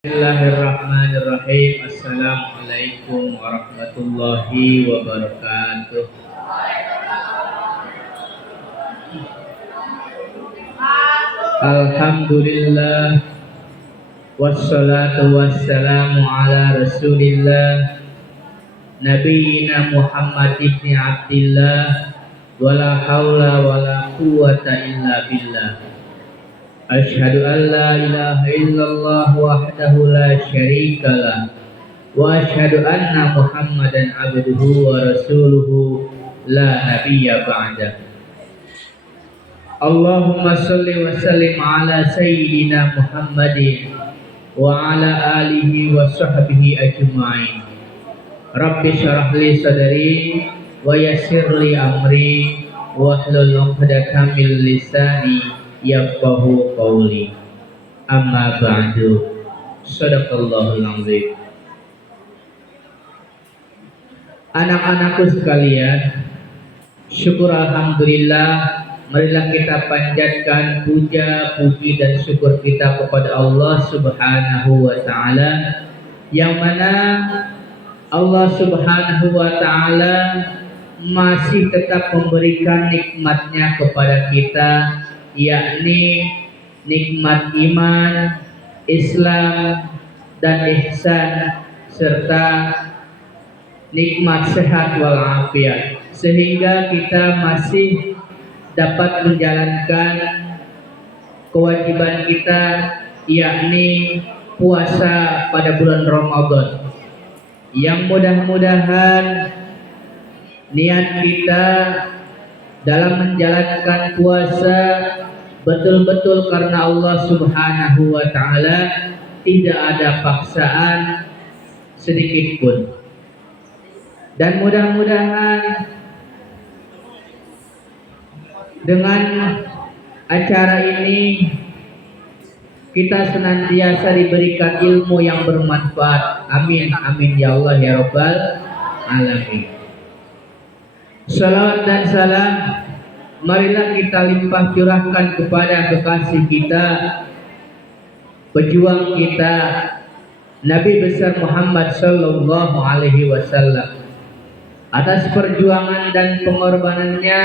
Bismillahirrahmanirrahim. Assalamualaikum warahmatullahi wabarakatuh. Alhamdulillah wassalatu wassalamu ala Rasulillah Nabiyyina Muhammad ibn Abdillah wala haula wala quwwata illa billah. Asyhadu an la ilaha illallah wahdahu la syarikalah wa asyhadu anna Muhammadan abduhu wa rasuluhu la nabiyya ba'da. Allahumma shalli wa sallim ala sayyidina Muhammadin wa ala alihi wa sahbihi ajma'in. Rabbi syrah li sadri wa yassir li amri wa hlul 'uqdatam min lisani yafqahu qawli. Amma ba'du. Shadaqallahul azim. Anak-anakku sekalian, syukur alhamdulillah, marilah kita panjatkan puja, puji dan syukur kita kepada Allah Subhanahu wa taala, yang mana Allah Subhanahu wa taala masih tetap memberikan nikmatnya kepada kita, yakni nikmat iman, Islam dan ihsan, serta nikmat sehat walafiat, sehingga kita masih dapat menjalankan kewajiban kita, yakni puasa pada bulan Ramadan, yang mudah-mudahan niat kita dalam menjalankan puasa betul-betul karena Allah Subhanahu wa taala, tidak ada paksaan sedikit pun. Dan mudah-mudahan dengan acara ini kita senantiasa diberikan ilmu yang bermanfaat. Amin amin ya Allah ya rabbal alamin. Salawat dan salam marilah kita limpah curahkan kepada kekasih kita, pejuang kita, Nabi besar Muhammad sallallahu alaihi wasallam, atas perjuangan dan pengorbanannya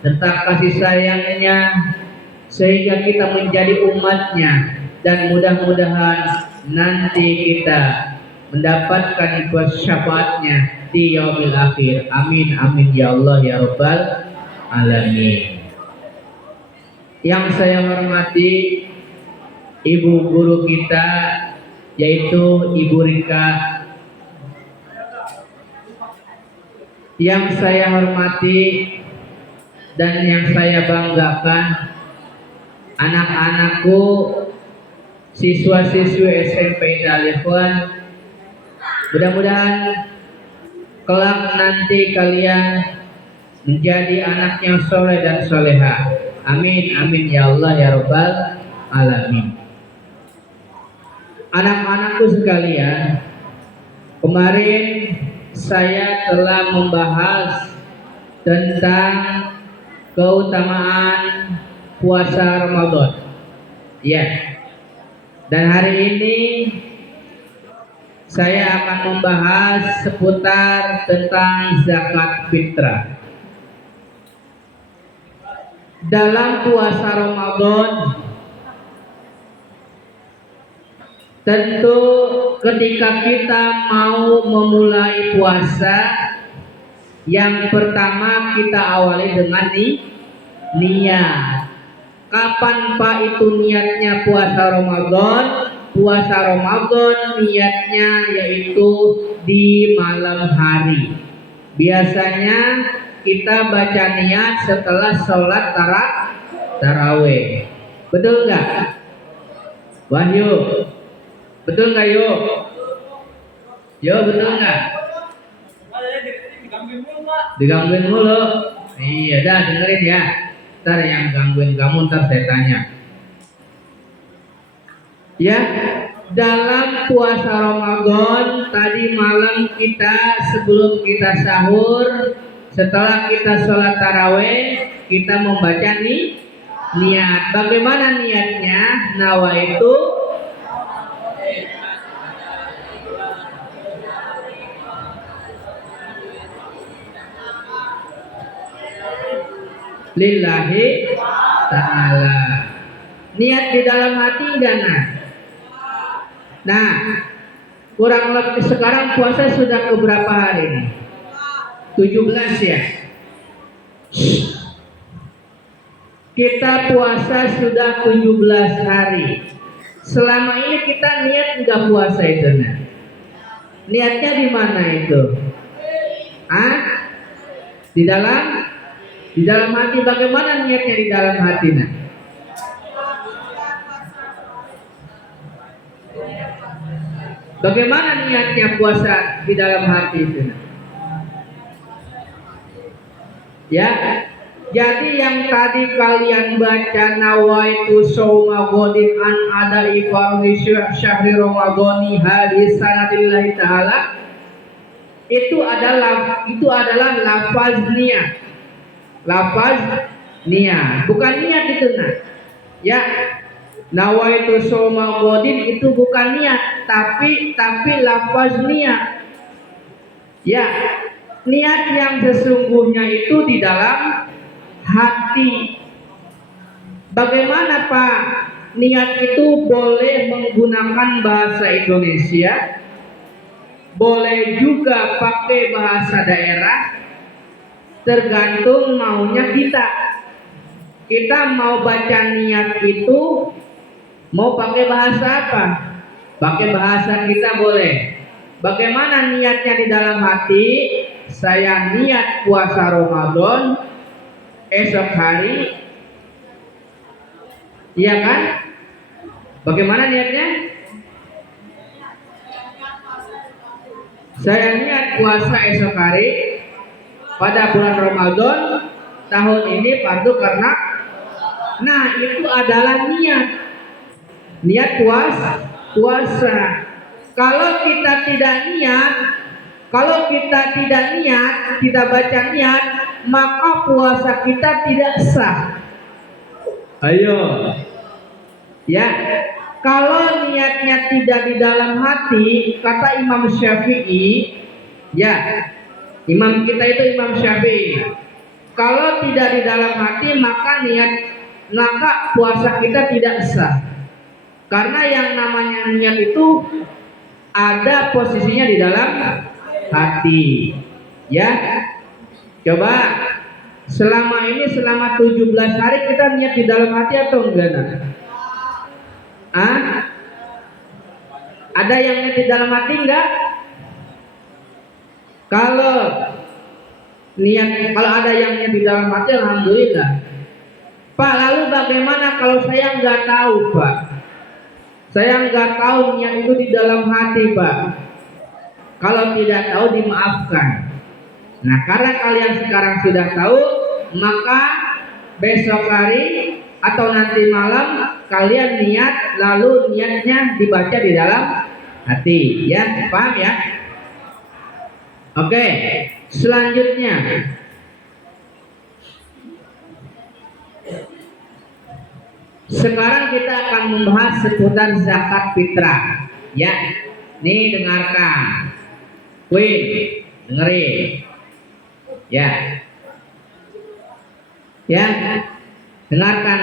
tentang kasih sayangnya sehingga kita menjadi umatnya, dan mudah-mudahan nanti kita mendapatkan syafaatnya di yaumil akhir. Amin amin ya Allah ya rabbal alamin. Yang saya hormati ibu guru kita, yaitu Ibu Rika. Yang saya hormati dan yang saya banggakan anak-anakku, siswa-siswi SMP Al-Ikhwan. Mudah-mudahan kelak nanti kalian menjadi anak yang soleh dan soleha. Amin amin ya Allah ya rabbal alamin. Anak-anakku sekalian, kemarin saya telah membahas tentang keutamaan puasa Ramadan. Ya. Dan hari ini saya akan membahas seputar tentang zakat fitrah. Dalam puasa Ramadan, tentu ketika kita mau memulai puasa, yang pertama kita awali dengan niat. Kapan Pak itu niatnya puasa Ramadan? Puasa Ramadan niatnya yaitu di malam hari. Biasanya kita baca niat setelah sholat tarawih. Betul nggak? Wahyu, betul nggak yo? Yo betul nggak? Digangguin mulu. Iya dah, dengerin ya. Ntar yang gangguin kamu ntar saya tanya. Ya, dalam puasa Ramadan tadi malam kita, sebelum kita sahur, setelah kita sholat tarawih, kita membaca niat. Bagaimana niatnya? Nawaitu lillahi ta'ala. Niat di dalam hati enggak nah kurang lebih sekarang puasa sudah ke berapa hari nih? 17 ya. Kita puasa sudah 17 hari. Selama ini kita niat enggak puasa itu nah. Niatnya di mana itu? Di dalam hati. Bagaimana niatnya di dalam hati nah? Bagaimana niatnya puasa di dalam hati itu? Ya, jadi yang tadi kalian baca nawaitu shauma ghadin an ada fardhi syahri ramadhani hadis sanatillahi taala, itu adalah lafaz niat. Lafaz niat, bukan niat itu nah. Ya, nawaitu shauma ghadin itu bukan niat, tapi lafaz niat. Ya, niat yang sesungguhnya itu di dalam hati. Bagaimana Pak? Niat itu boleh menggunakan bahasa Indonesia, boleh juga pakai bahasa daerah, tergantung maunya kita. Kita mau baca niat itu mau pakai bahasa apa? Pakai bahasa kita boleh. Bagaimana niatnya di dalam hati? Saya niat puasa Ramadan esok hari, iya kan? Bagaimana niatnya? Saya niat puasa esok hari pada bulan Ramadan tahun ini fardu karena. Nah, itu adalah niat. Niat puasa. Kalau kita tidak niat, tidak baca niat, maka puasa kita tidak sah. Ayo. Ya. Kalau niatnya tidak di dalam hati, kata Imam Syafi'i, ya. Imam kita itu Imam Syafi'i. Kalau tidak di dalam hati, maka puasa kita tidak sah. Karena yang namanya niat itu ada posisinya di dalam hati. Ya. Coba selama 17 hari kita niat di dalam hati atau enggak nah? Ada yang niat di dalam hati enggak? Kalau ada yang niat di dalam hati, alhamdulillah. Pak, lalu bagaimana kalau saya enggak tahu, Pak? Saya enggak tahu niat itu di dalam hati, Pak. Kalau tidak tahu dimaafkan. Nah, karena kalian sekarang sudah tahu, maka besok hari atau nanti malam kalian niat, lalu niatnya dibaca di dalam hati. Ya, paham ya? Oke, selanjutnya sekarang kita akan membahas seputar zakat fitrah. Ya, nih dengarkan. Wih, dengerin. Ya, dengarkan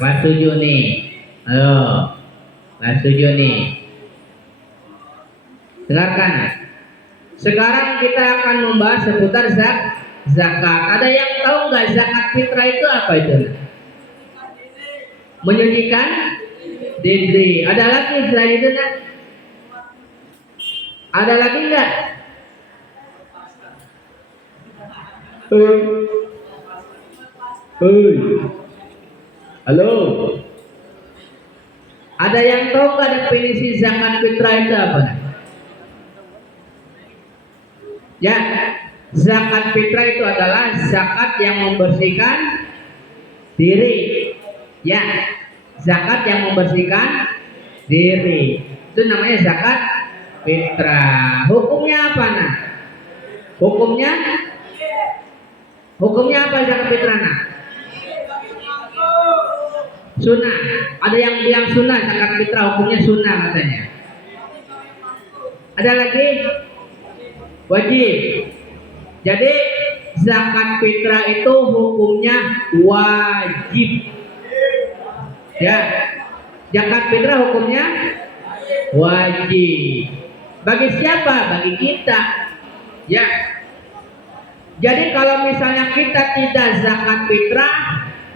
kelas 7 nih. Halo, kelas 7 nih. Dengarkan. Sekarang kita akan membahas seputar zakat. Ada yang tahu nggak zakat fitrah itu apa itu? Menyucikan diri. Ada lagi selain itu nak? Ada lagi nggak? Halo. Ada yang tahu nggak definisi zakat fitrah itu apa? Ya, zakat fitrah itu adalah zakat yang membersihkan diri. Ya, zakat yang membersihkan diri. Itu namanya zakat fitrah. Hukumnya apa nah? Hukumnya apa zakat fitrah nah? Sunnah. Ada yang bilang sunnah zakat fitrah, hukumnya sunnah katanya. Ada lagi? Wajib. Jadi zakat fitrah itu hukumnya wajib. Ya, zakat fitrah hukumnya wajib. Bagi siapa? Bagi kita. Ya. Jadi kalau misalnya kita tidak zakat fitrah,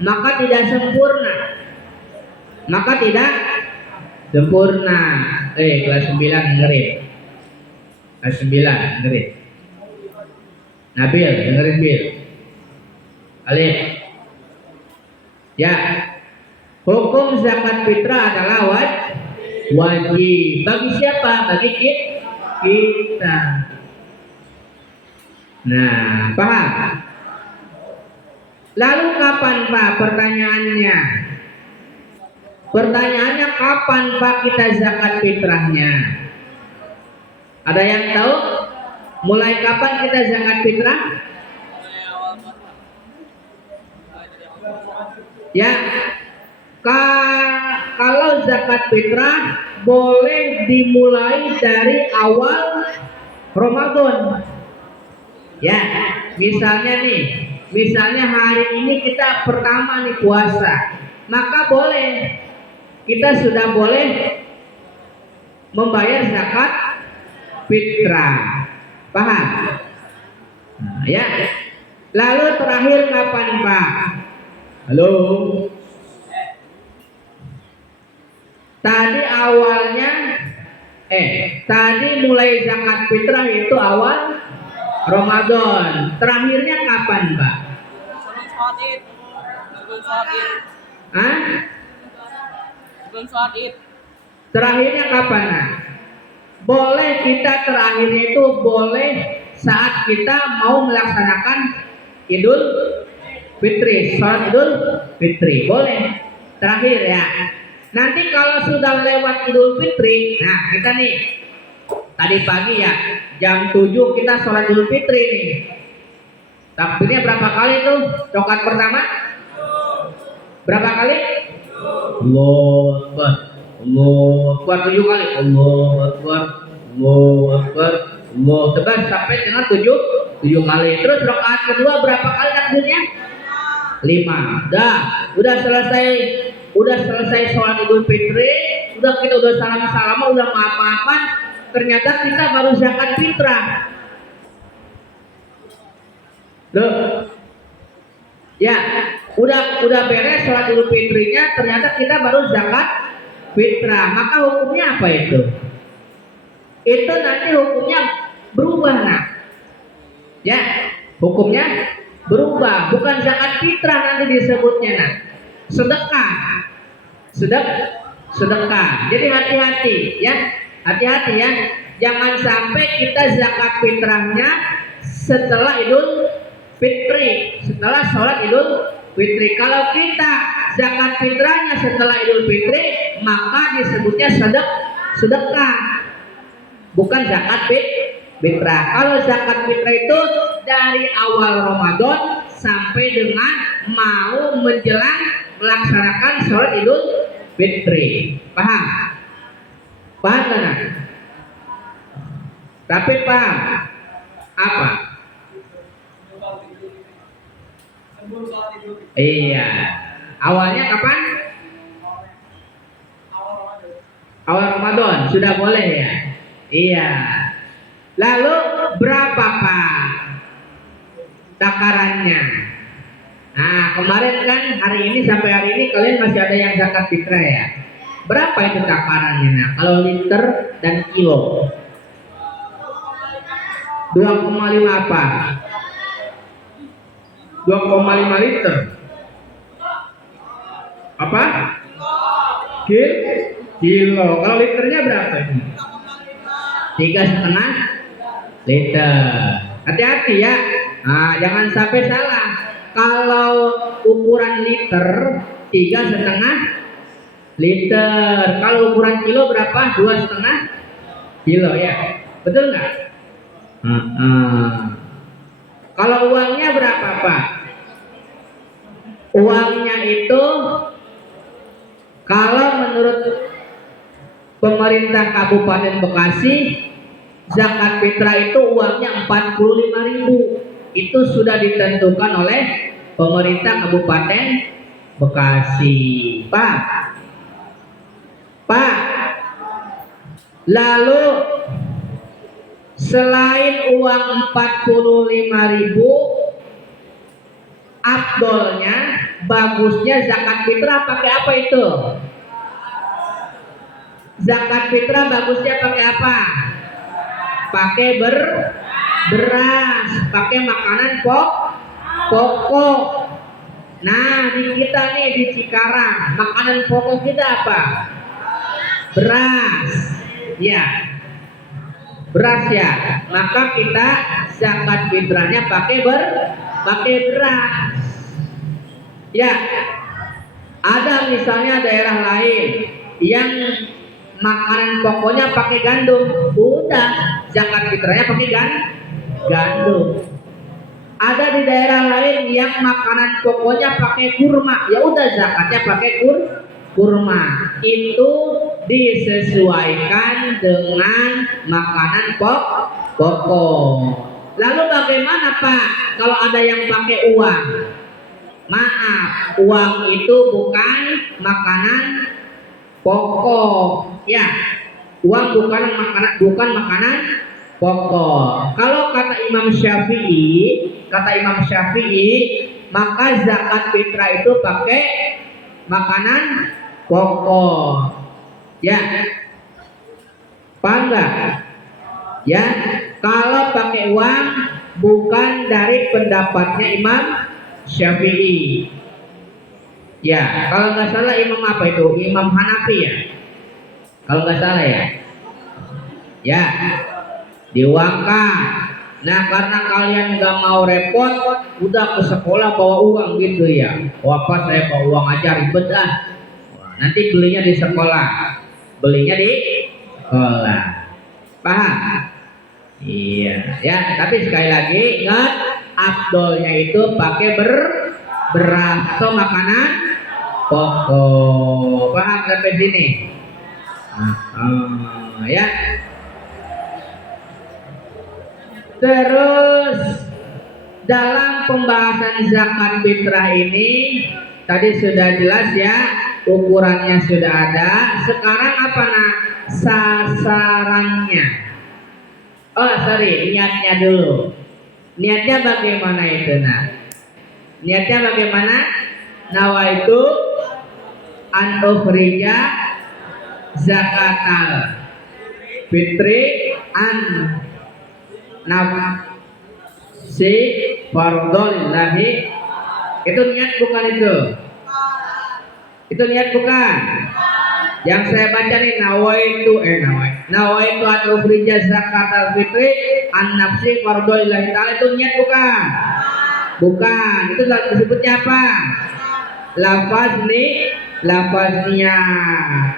maka tidak sempurna. Maka tidak sempurna. Kelas 9 dengerin. Kelas 9 dengerin. Nabil, dengerin Bil. Alif. Ya. Hukum zakat fitrah adalah wajib. Bagi siapa? Bagi kita. Nah, paham? Lalu kapan Pak pertanyaannya? Pertanyaannya kapan Pak kita zakat fitrahnya? Ada yang tahu? Mulai kapan kita zakat fitrah? Ya, kalau zakat fitrah boleh dimulai dari awal Ramadan. Ya, misalnya hari ini kita pertama nih puasa, maka boleh kita sudah boleh membayar zakat fitrah. Paham? Nah, ya. Lalu terakhir kapan Pak? Halo. Tadi mulai zakat fitrah itu awal Ramadan. Terakhirnya kapan Pak? Hah? Terakhirnya kapan? Nah? Boleh kita terakhirnya itu boleh saat kita mau melaksanakan Idul Fitri, sholat Idul Fitri, boleh terakhir ya. Nanti kalau sudah lewat Idul Fitri, nah kita nih tadi pagi ya jam 7 kita sholat Idul Fitri nih. Takbirnya berapa kali tuh? Rakaat pertama berapa kali? Allahu Akbar. Allahu Akbar 7 kali. Allahu Akbar. Allahu Akbar. Allah tebas sampai dengan 7 kali. Terus rakaat kedua berapa kali takbirnya? 5. Udah selesai sholat Idul Fitri, kita udah salam-salam, udah maaf-maafan, ternyata kita baru zakat fitrah. Loh. Ya, udah beres sholat Idul Fitrinya, ternyata kita baru zakat fitrah. Maka hukumnya apa itu? Itu nanti hukumnya berubah nah. Ya, hukumnya berubah, bukan zakat fitrah nanti disebutnya nah. Sedekah. Jadi hati-hati ya. Jangan sampai kita zakat fitrahnya setelah Idul Fitri, setelah sholat Idul Fitri. Kalau kita zakat fitrahnya setelah Idul Fitri, maka disebutnya sedekah, bukan zakat fitrah. Kalau zakat fitrah itu dari awal Ramadan sampai dengan mau menjelang melaksanakan sholat Idul Fitri. Paham kan? Tapi paham apa? Iya. Awalnya kapan? Awal Ramadan sudah boleh ya? Iya. Lalu berapa Pak takarannya? Nah kemarin kan hari ini sampai hari ini kalian masih ada yang zakat fitrah ya? Berapa itu takarannya? Nah kalau liter dan kilo 2,5 apa? 2,5 liter. Apa? Kilo. Kalau liternya berapa ini? 3,5 liter. Hati-hati ya. Nah, jangan sampai salah. Kalau ukuran liter 3,5 liter. Kalau ukuran kilo berapa? 2,5 kilo ya. Betul nggak? Kalau uangnya berapa Pak? Uangnya itu kalau menurut pemerintah Kabupaten Bekasi zakat fitrah itu uangnya 45.000. itu sudah ditentukan oleh pemerintah Kabupaten Bekasi. Pak, Pak. Lalu selain uang 45.000, afdolnya, bagusnya zakat fitrah pakai apa itu? Zakat fitrah bagusnya pakai apa? Pakai beras, pakai makanan pokok. Nah, di kita nih di Cikarang, makanan pokok kita apa? Beras. Ya. Beras ya. Maka kita zakat fitrahnya pakai beras. Ya. Ada misalnya daerah lain yang makanan pokoknya pakai gandum, udah zakat fitrahnya pakai gandum. Ada di daerah lain yang makanan pokoknya pakai kurma, ya udah zakatnya pakai kurma. Itu disesuaikan dengan makanan pokok. Lalu bagaimana Pak kalau ada yang pakai uang? Maaf, uang itu bukan makanan pokok. Ya, uang bukan makanan pokok. Kalau kata Imam Syafi'i, maka zakat fitrah itu pakai makanan pokok. Ya, paham nggak? Ya, kalau pakai uang bukan dari pendapatnya Imam Syafi'i. Ya, kalau nggak salah Imam apa itu? Imam Hanafi ya. Kalau nggak salah ya. Ya, diuangkan. Nah, karena kalian nggak mau repot, udah ke sekolah bawa uang gitu ya. Wah, pas saya bawa uang aja ribet ah. Nanti belinya di sekolah. Paham? Iya, ya. Tapi sekali lagi ingat, afdolnya itu pakai beras atau makanan pokok. Paham sampai sini? Ya. Terus dalam pembahasan zakat fitrah ini tadi sudah jelas ya, ukurannya sudah ada. Sekarang apa sasarannya? Oh sorry, niatnya dulu. Niatnya bagaimana itu Niatnya bagaimana? Nawaitu an ukhrija zakatal fitri an nafsi fardhillahi. Itu niat bukan itu? Itu niat bukan? Yang saya baca nih nawaitu an ukhrija zakatal fitri an nafsi fardhillahi ta'ala, itu niat bukan? Bukan. Itu disebutnya apa? Lafaznya.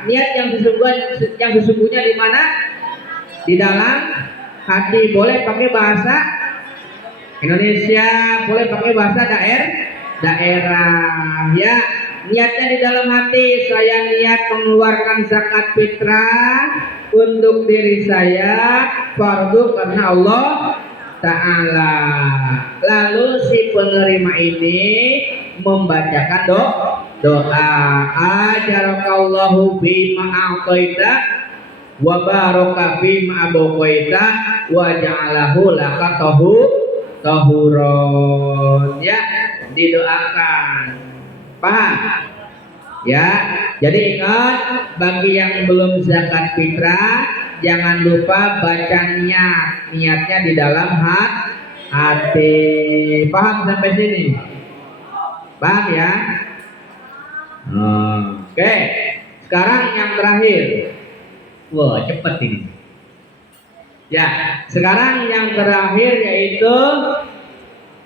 Niat yang sesungguhnya di mana? Di dalam hati. Boleh pakai bahasa Indonesia, boleh pakai bahasa daerah. Ya, niatnya di dalam hati. Saya niat mengeluarkan zakat fitrah untuk diri saya, fardu karena Allah Ta'ala. Lalu si penerima ini membacakan doa ajarakallahu bima a'taita wa baraka bima abqaita wa ja'alahu laka tahuron. Ya, didoakan. Paham? Ya, jadi ingat, bagi yang belum zakat fitrah jangan lupa baca niatnya di dalam hati. Paham sampai sini? Paham ya? Oke. Sekarang yang terakhir. Wah, cepet ini. Ya, sekarang yang terakhir yaitu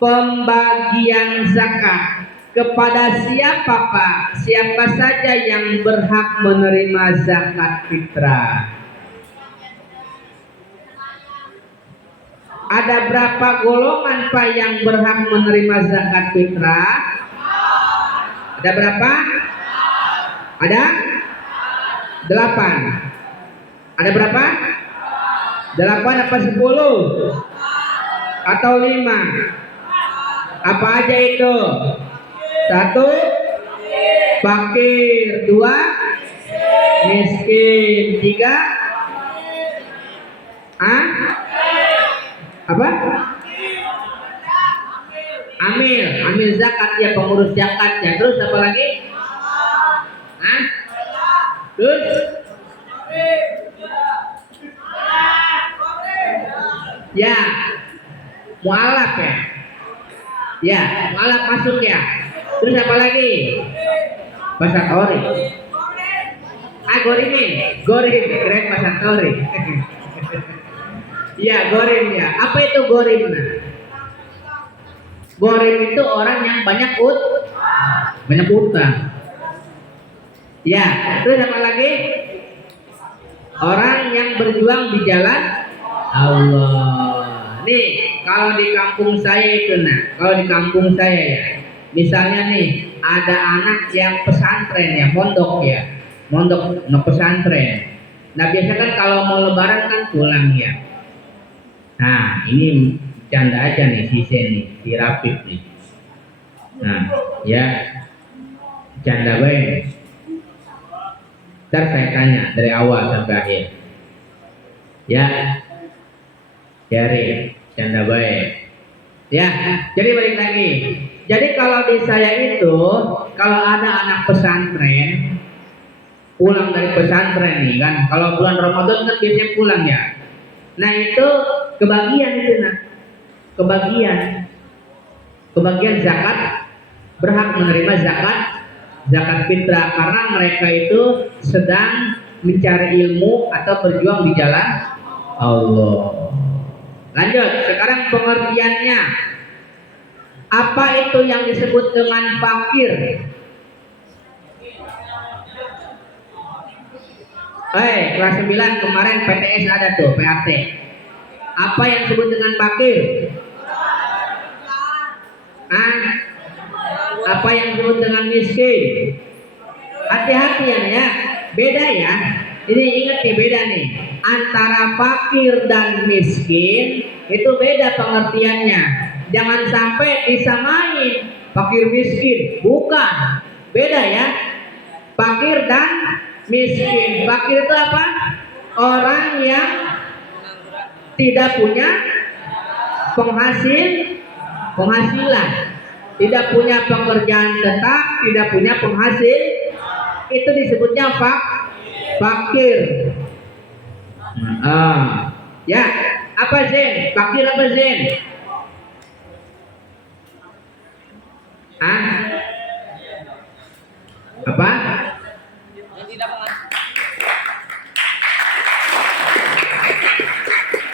pembagian zakat. Kepada siapa Pak? Siapa saja yang berhak menerima zakat fitrah? Ada berapa golongan Pak yang berhak menerima zakat fitrah? Ada berapa? Ada 8. Ada berapa? 8 apa 10? Atau 5? Apa aja itu? Satu, fakir. Dua, miskin. Tiga, apa? Amil zakat ya, pengurus zakatnya. Terus apa lagi? Terus ya, mualaf ya. Ya, mualaf masuk ya. Terus apa lagi? Pasatori. Gorim, keren pasatori. Ya, gorim ya. Apa itu gorim? Gorim itu orang yang banyak utang. Ya, terus apa lagi? Orang yang berjuang di jalan Allah. Nih, kalau di kampung saya itu kalau di kampung saya ya, misalnya nih ada anak yang pesantren ya, mondok pesantren. Nah biasa kan kalau mau lebaran kan pulang ya. Nah ini canda aja nih si Rapid nih. Nah ya, canda baik. Ntar saya tanya dari awal sampai akhir. Ya, cari canda baik. Ya, jadi balik lagi. Jadi kalau di saya itu, kalau ada anak pesantren pulang dari pesantren nih kan, kalau bulan Ramadan kan biasanya pulang ya. Nah itu kebagian itu kebagian zakat, berhak menerima zakat fitrah karena mereka itu sedang mencari ilmu atau berjuang di jalan Allah. Lanjut, sekarang pengertiannya. Apa itu yang disebut dengan fakir? Kelas 9 kemarin PTS ada tuh, PAT. Apa yang disebut dengan fakir? Apa yang disebut dengan miskin? Hati-hati ya, beda ya. Ini ingat nih, beda nih. Antara fakir dan miskin itu beda pengertiannya. Jangan sampai disamain fakir miskin, bukan. Beda ya. Fakir dan miskin. Fakir itu apa? Orang yang tidak punya penghasilan, tidak punya pekerjaan tetap, tidak punya penghasil, itu disebutnya fakir. Ya, apa Zen? Fakir apa Zen? Apa?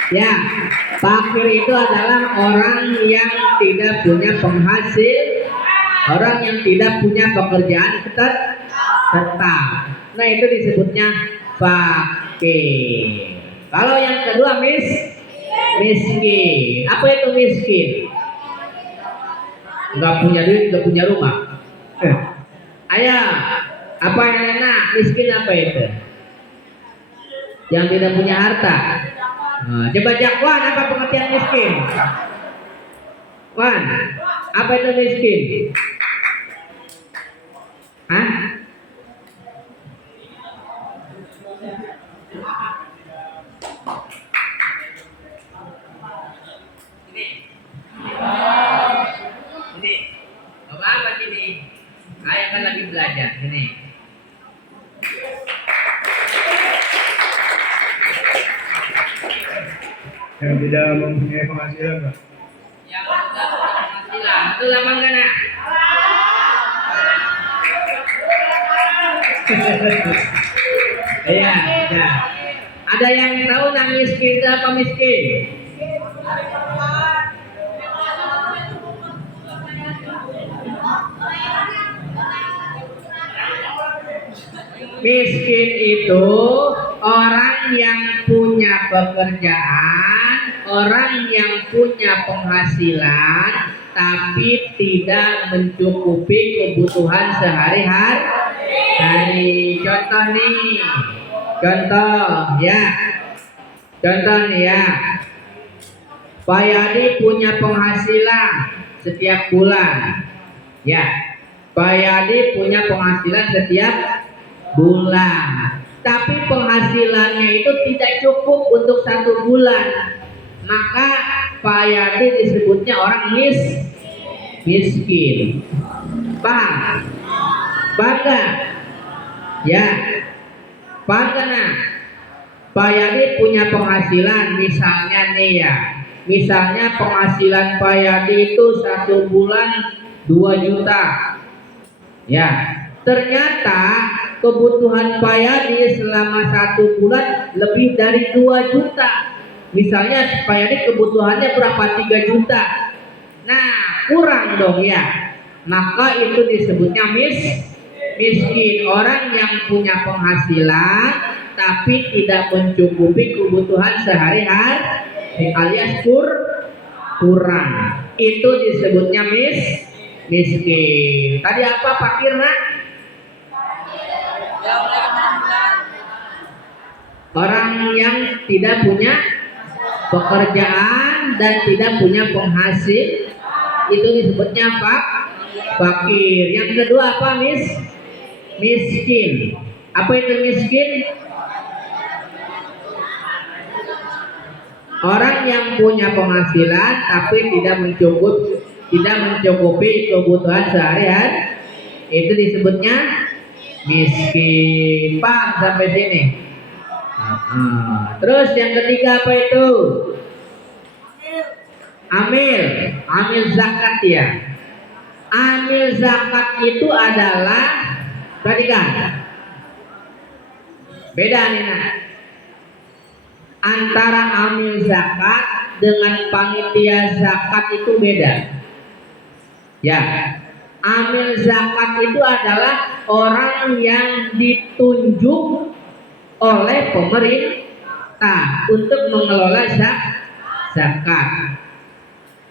Ya, fakir itu adalah orang yang tidak punya penghasil, orang yang tidak punya pekerjaan tetap. Nah itu disebutnya fakir. Kalau yang kedua miskin. Apa itu miskin? Nggak punya duit, nggak punya rumah. Ayo, apa yang enak? Miskin apa itu? Yang tidak punya harta. Coba Jakwan, apa pengertian miskin? Wan, apa itu miskin? Ini, apa ini? Saya kan lagi belajar ini. Yang tidak mempunyai penghasilan, Pak. Yang tidak punya penghasilan, itu lama enggak nak? Iya, ya. Ada yang tahu nak miskin apa miskin? Miskin itu orang yang punya pekerjaan, orang yang punya penghasilan, tapi tidak mencukupi kebutuhan sehari-hari. Contoh nih, contoh nih ya. Pak Yadi punya penghasilan setiap bulan. Ya, Pak Yadi punya penghasilan setiap bulan. Tapi penghasilannya itu tidak cukup untuk 1 bulan. Maka Pak Yadi disebutnya orang miskin. Paham? Bangga? Ya. Bangga nah. Pak Yadi punya penghasilan misalnya nih ya. Misalnya penghasilan Pak Yadi itu 1 bulan 2 juta. Ya. Ternyata kebutuhan Pak Yadi selama 1 bulan lebih dari 2 juta. Misalnya Pak Yadi kebutuhannya berapa? 3 juta. Nah, kurang dong ya. Maka itu disebutnya miskin. Orang yang punya penghasilan tapi tidak mencukupi kebutuhan sehari-hari alias kurang. Itu disebutnya miskin. Tadi apa Pak Kirna? Orang yang tidak punya pekerjaan dan tidak punya penghasil, itu disebutnya fakir. Yang kedua apa? Miskin. Apa itu miskin? Orang yang punya penghasilan tapi tidak mencukupi kebutuhan sehari-hari, itu disebutnya miskin. Paham sampai sini? Terus yang ketiga apa itu? Amil zakat ya. Amil zakat itu adalah, perhatikan, beda nih nak. Antara amil zakat dengan panitia zakat itu beda. Ya, amil zakat itu adalah orang yang ditunjuk oleh pemerintah untuk mengelola zakat.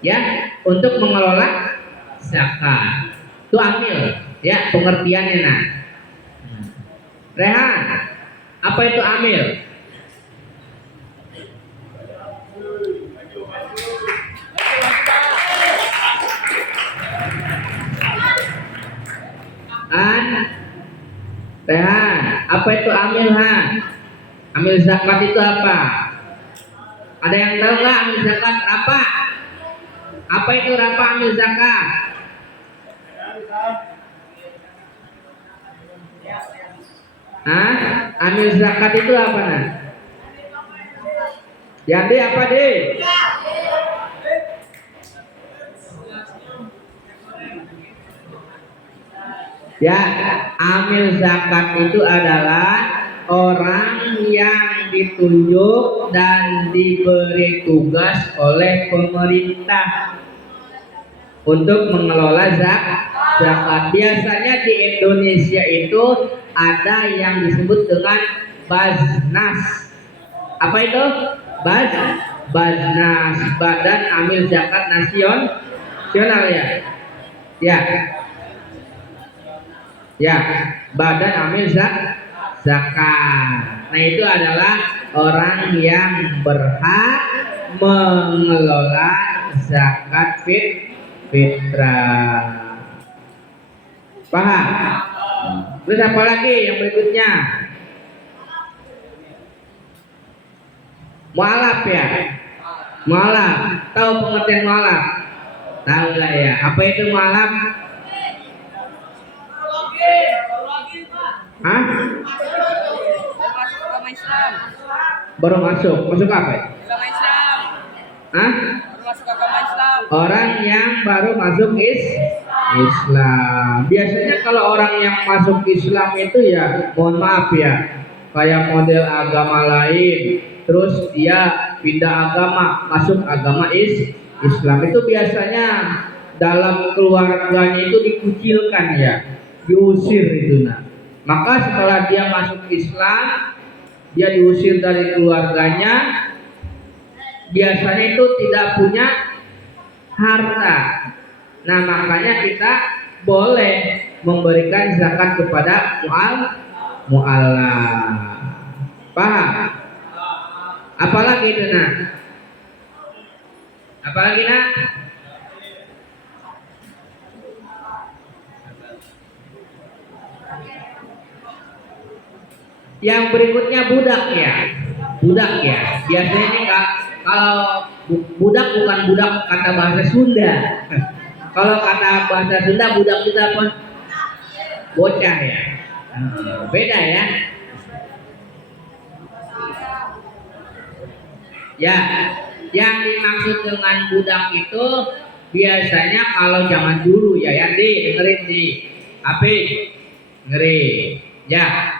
Ya, untuk mengelola zakat. Itu amil, ya pengertiannya nah. Rehan, apa itu amil? Rehan, apa itu amil Han? Amil zakat itu apa? Ada yang tahu nggak amil zakat apa? Apa itu apa amil zakat? Amil zakat itu apa nah? Jadi apa deh? Ya, amil zakat itu adalah orang yang ditunjuk dan diberi tugas oleh pemerintah untuk mengelola zakat. Biasanya di Indonesia itu ada yang disebut dengan Baznas. Apa itu? Baznas, Badan Amil Zakat Nasional ya. Ya, Badan Amil Zakat. Nah itu adalah orang yang berhak mengelola zakat fitrah. Paham? Terus apa lagi yang berikutnya? Mualaf ya. Mualaf. Tahu pengertian mualaf? Tahu lah ya. Apa itu mualaf? Hah? Baru masuk. Masuk apa? Hah? Orang yang baru masuk Islam. Biasanya kalau orang yang masuk Islam itu ya, mohon maaf ya, kayak model agama lain, terus dia pindah agama, masuk agama Islam, itu biasanya dalam keluarganya itu dikucilkan ya, diusir itu nah. Maka setelah dia masuk Islam, dia diusir dari keluarganya, biasanya itu tidak punya harta. Nah makanya kita boleh memberikan zakat kepada mu'allaf. Paham? Apalagi itu nak? Apalagi nak? Yang berikutnya budak ya. Budak ya. Biasanya ini kalau budak bukan budak kata bahasa Sunda. Kalau kata bahasa Sunda budak kita apa? Bocah ya. Beda ya. Ya, yang dimaksud dengan budak itu biasanya kalau zaman dulu ya dengerin di apa? Ngeri. Ya,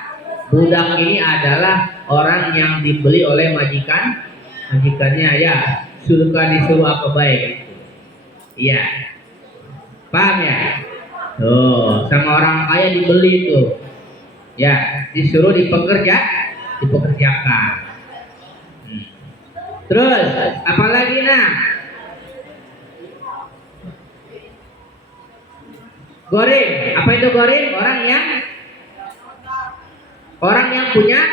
budak ini adalah orang yang dibeli oleh majikannya ya, disuruh apa baik. Iya. Paham ya? Tuh, sama orang kaya dibeli tuh. Ya, disuruh dipekerjakan. Terus, apalagi nah? Goreng, apa itu goreng? Orang yang punya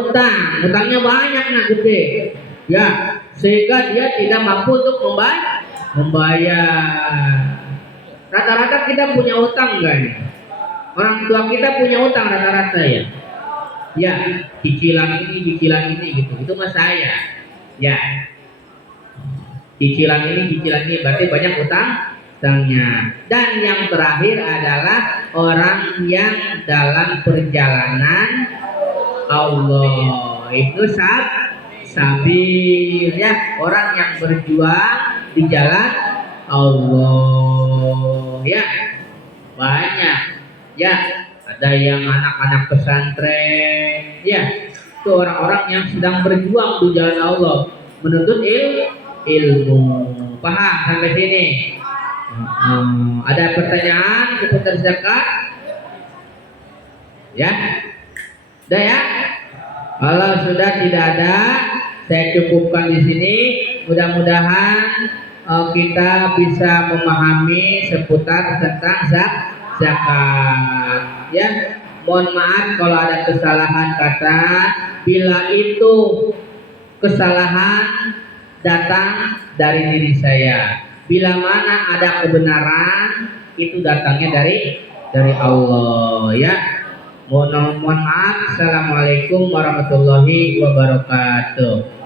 utang, utangnya banyak nah gede. Ya, sehingga dia tidak mampu untuk membayar. Rata-rata kita punya utang enggak nih? Orang tua kita punya utang rata-rata ya. Ya, cicilan ini gitu. Itu mah saya. Ya. Cicilan ini berarti banyak utangnya. Dan yang terakhir adalah orang yang dalam perjalanan Allah. Itu sabil ya, orang yang berjuang di jalan Allah ya. Banyak ya, ada yang anak-anak pesantren ya, itu orang-orang yang sedang berjuang di jalan Allah menuntut ilmu. Paham sampai sini? Ada pertanyaan seputar zakat? Ya, udah ya. Kalau sudah tidak ada, saya cukupkan di sini. Mudah-mudahan kita bisa memahami seputar tentang zakat. Ya, mohon maaf kalau ada kesalahan kata. Bila itu kesalahan datang dari diri saya. Bila mana ada kebenaran itu datangnya dari Allah ya. Mohon maaf. Assalamualaikum warahmatullahi wabarakatuh.